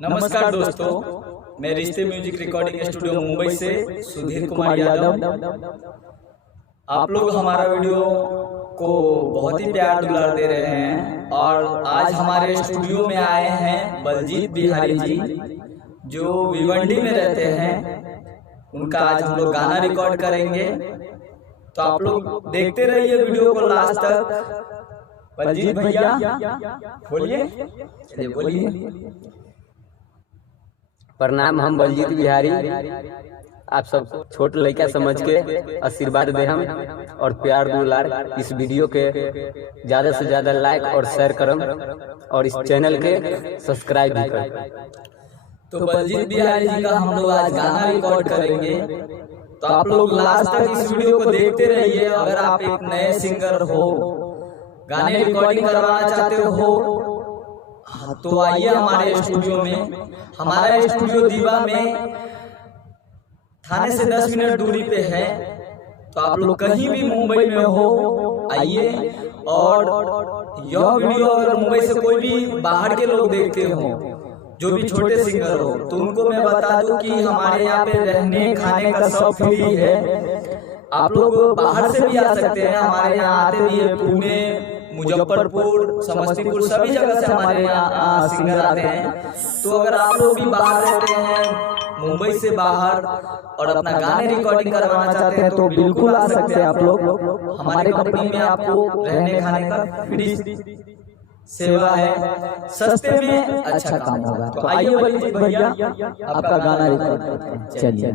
नमस्कार दोस्तों, मैं रिश्ते म्यूजिक रिकॉर्डिंग स्टूडियो मुंबई से सुधीर कुमार यादव। आप लोग हमारा वीडियो को बहुत ही प्यार दुलार दे रहे हैं और आज हमारे स्टूडियो में आए हैं बलजीत बिहारी जी, जो भिवंडी में रहते हैं। उनका आज हम लोग गाना रिकॉर्ड करेंगे, तो आप लोग देखते रहिए वीडियो को लास्ट तक। बलजीत भैया बोलिए बोलिए। प्रणाम, हम बलजीत बिहारी। आप सब छोट लड़का समझ के आशीर्वाद दे हम और प्यार दुलार। इस वीडियो के ज्यादा से ज्यादा लाइक और शेयर करम और इस चैनल के सब्सक्राइब भी कर। तो बलजीत बिहारी जी का हम लोग आज गाना रिकॉर्ड करेंगे, तो आप लोग लास्ट तक इस वीडियो को देखते रहिए। अगर आप एक नए सिंगर हो, गाने रिकॉर्डिंग करवाना चाहते हो, तो आइए हमारे स्टूडियो में। हमारा स्टूडियो दीवा में थाने से 10 मिनट दूरी पे है, तो आप लोग कहीं भी मुंबई में हो आइए। और यह वीडियो अगर मुंबई से कोई भी बाहर के लोग देखते हो, जो भी छोटे सिंगर हो, तो उनको मैं बता दूं कि हमारे यहाँ पे रहने खाने का सब फ्री है। आप लोग बाहर से भी आ सकते हैं, हमारे यहाँ आते भी है। पुणे, मुजफ्फरपुर, समस्तीपुर, सभी जगह से हमारे यहाँ सिंगर आते हैं। तो अगर आप लोग भी बाहर रहते हैं, मुंबई से बाहर, और अपना गाने रिकॉर्डिंग करवाना चाहते हैं, तो बिल्कुल आ सकते हैं आप लोग। हमारे कंपनी में आपको रहने खाने का फ्री सेवा है, सस्ते में अच्छा काम होगा। तो आइए बलजीत भैया, आपका गाना रिकॉर्ड करते हैं। चलिए।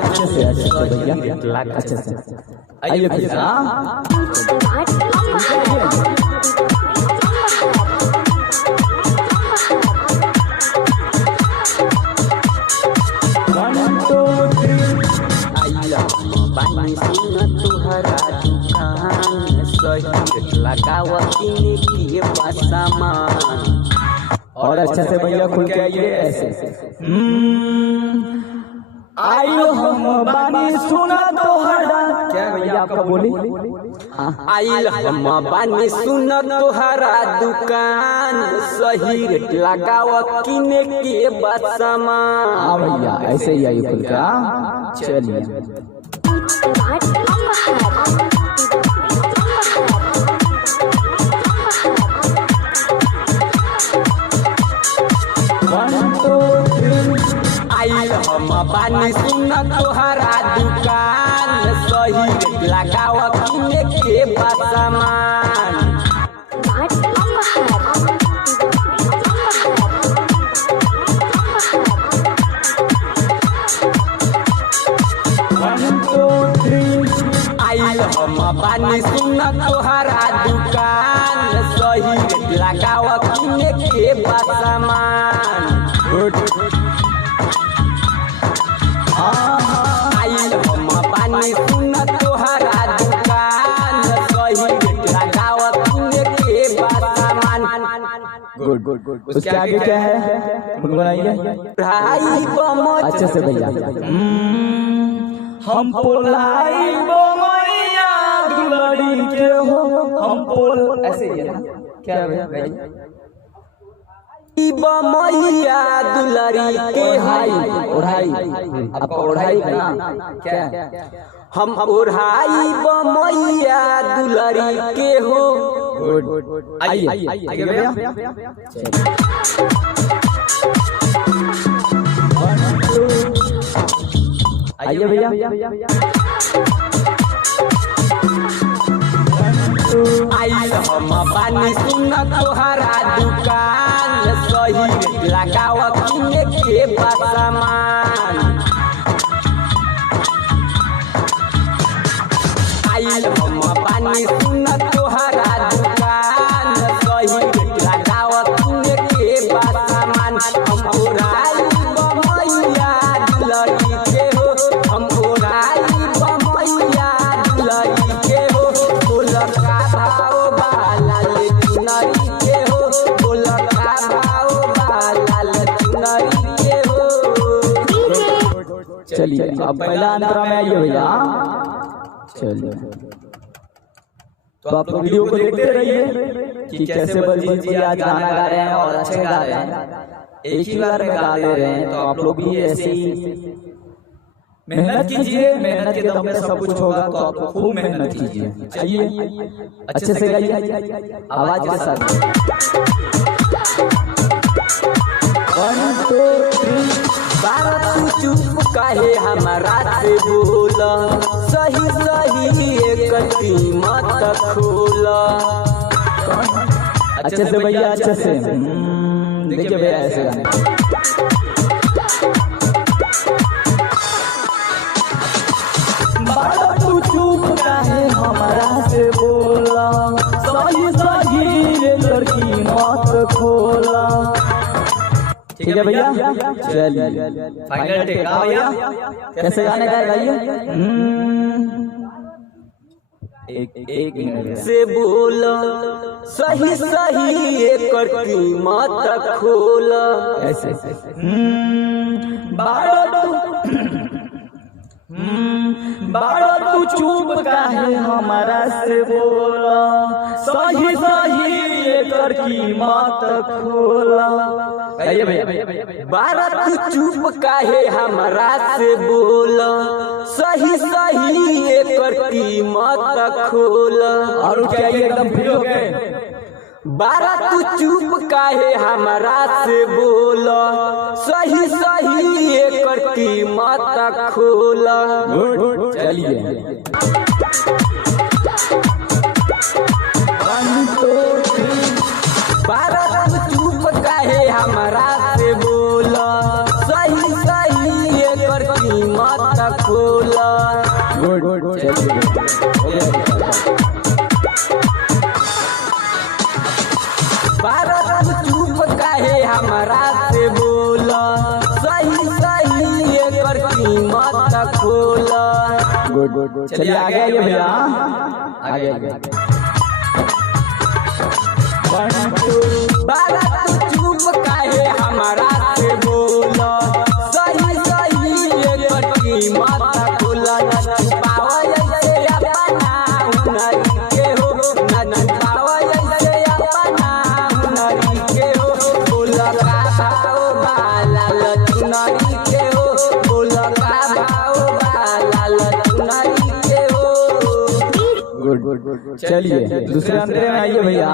अच्छे से भैया, अच्छे से आइए भैया। और अच्छे से भैया खुल के आइए ऐसे। आइयो हम बानी सुना तोहरा। क्या भैया आपका बोली? आइल हम बानी सुना तोहरा दुकान, सही रेट लगाव किने के बस सामान। हाँ भैया, ऐसे ही आइए खुल के। चलिए। आइल हम बानी सुना तोहरा दुकान, सही रेट लगाव किने के बस सामान। आइल हम बानी सुना तोहरा दुकान, सही रेट लगाव किने के बस सामान। आइल हम बानी सुना तोहरा दुकान, सही रेट लगाव किने के बस सामान। Good good good. उसके आगे क्या है गुनगुनाइए। भाई बमच अच्छे से भैया। हम पोलाई बमैया दुलारी के हो, हम पोल, ऐसे ही है ना? क्या है भैया? बमैया दुलारी के हाई ओढ़ाई। आपका ओढ़ाई ना क्या? हम ओढ़ाई बमैया दुलारी के हो। गुड। आइए आइए भैया। आइए भैया। आइल हम बानी सुना तोहरा दुकान, सही रेट लगाव किने के बस सामान। आइल हम बानी सुना तोहरा दुकान, सही रेट लगाव किने के बस सामान। चलिए अब पहला अंतरा में आइए भैया। चलिए तो आप लोग वीडियो को देखते रहिए कि कैसे बलजीत जी आज गाना गा रहे हैं और अच्छे गा रहे हैं, एक ही बार में गा ले रहे हैं। तो आप लोग भी ऐसे ही मेहनत कीजिए, मेहनत के दम पे सब कुछ होगा। तो आप लोग खूब मेहनत कीजिए। आइए अच्छे से गाइए आवाज के साथ। 1 2 3 बाबा तू चुप काहे हमारा से बोला, सही सही एक कीमत खोला। अच्छे से भैया अच्छे से देखिए भैया ऐसे गाने। बाबा तू चुप काहे हमारा से बोला, सही सही एक कीमत खोला। ठीक है भैया चलिए फाइनल टेक आ भैया। कैसे गाने गाइए। एक मिनट से बोला, सही सही एक कीमत खोला। ऐसे बाड़ा तू चुप काहे हमारा से बोला, सही सही एक कीमत खोला। आइए भैया। बारा तू चुप काहे हमारा से बोला, सही सही एक कीमत खोला। और क्या ये एकदम फ्री हो गए। बारा तू चुप काहे हमारा से बोला, सही सही एक कीमत खोला। चलिए 1 2 3 बारा तू चुप काहे हमारा से बोला, सही सही एक कीमत खोला। गुड चलिए बारा तू चुप काहे हमारा से बोला, सही सही एक कीमत खोला। गुड चलिए आगे आइए भैया आगे। 1 2 बारा तू चुप काहे हमारा से बोला, सही सही एक कीमत खोला। पावल से अपना हुनरी के हो, न पावल से अपना हुनरी के हो। बोला का भाव बाला लचुनरी के हो, बोला का भाव बाला लचुनरी के हो। गुड चलिए दूसरे अंतरे में आइए भैया।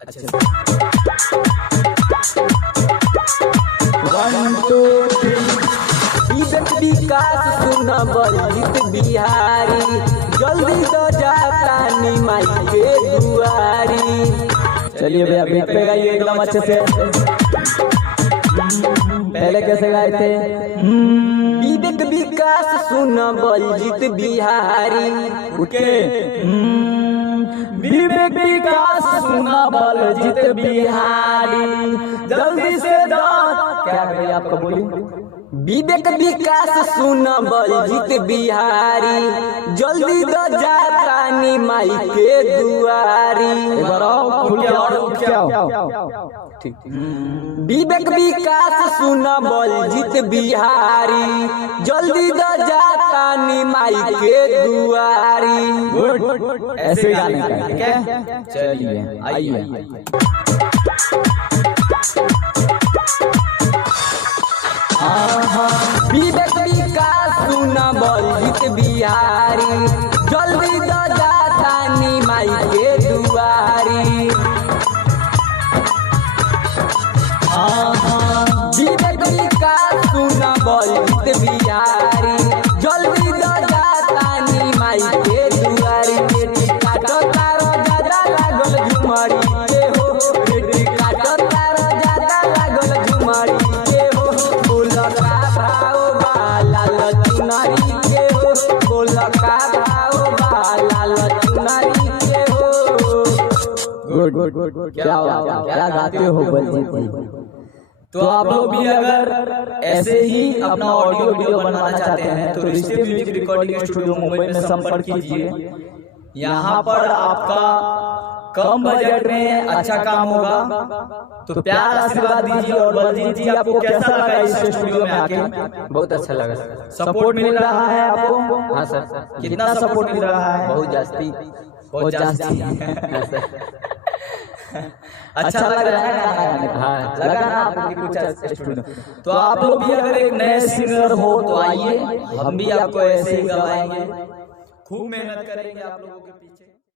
अच्छा 1 2 3 विकास सुन बलजीत बिहारी, जल्दी तो जाता निमाई के दुआरी। चलिए भैया बीट पे गाइए एकदम अच्छे से। पहले कैसे गाए थे। विवेक विकास सुन बलजीत बिहारी, उठे विवेक विकास सुना बलजीत बिहारी, जल्दी से क्या भैया आपको बोली। विवेक विकास सुन बलजीत बिहारी, जल्दी तो जाता निमाई के दुआरी। विवेक विकास सुन बलजीत बिहारी, जल्दी तो जाता निमाई के दुआरी। ऐसे गाने का ठीक है। चलिए आइए विवेक विकास सुन बलजीत बिहारी, जल्दी तो जाता निमाई के दुआरी। विवेक विकास सुन बलजीत बिहारी, जल्दी तो जाता निमाई के दुआरी। बेटी काटो तारो ज्यादा लागल झुमरी के हो, बेटी काटो तारो ज्यादा लागल झुमरी के हो। बोला का भाव बाला लचुनरी के हो, बोला का भाव बाला लचुनरी के हो। गुड क्या गाते हो बलजीत जी। तो आप लोग भी अगर ऐसे ही अपना ऑडियो वीडियो बनाना चाहते हैं तो रिश्ते म्यूजिक रिकॉर्डिंग स्टूडियो मुंबई में संपर्क कीजिए। यहाँ पर आपका कम बजट में अच्छा काम होगा। तो प्यार आशीर्वाद दीजिए। और बलजीत जी आपको कैसा लगा इस स्टूडियो में आके? बहुत अच्छा लगा सर। सपोर्ट मिल रहा है आपको? हाँ सर। कितना सपोर्ट मिल रहा है? बहुत जास्ती। बहुत जास्ती। हाँ सर। अच्छा लग रहा है? हाँ लगा ना आपको कुछ स्टूडियो? तो आप लोग भी अगर एक नए सिंगर हो तो आइए, हम भी आपको ऐसे ही गवाएंगे। खूब मेहनत करेंगे आप लोगों के पीछे।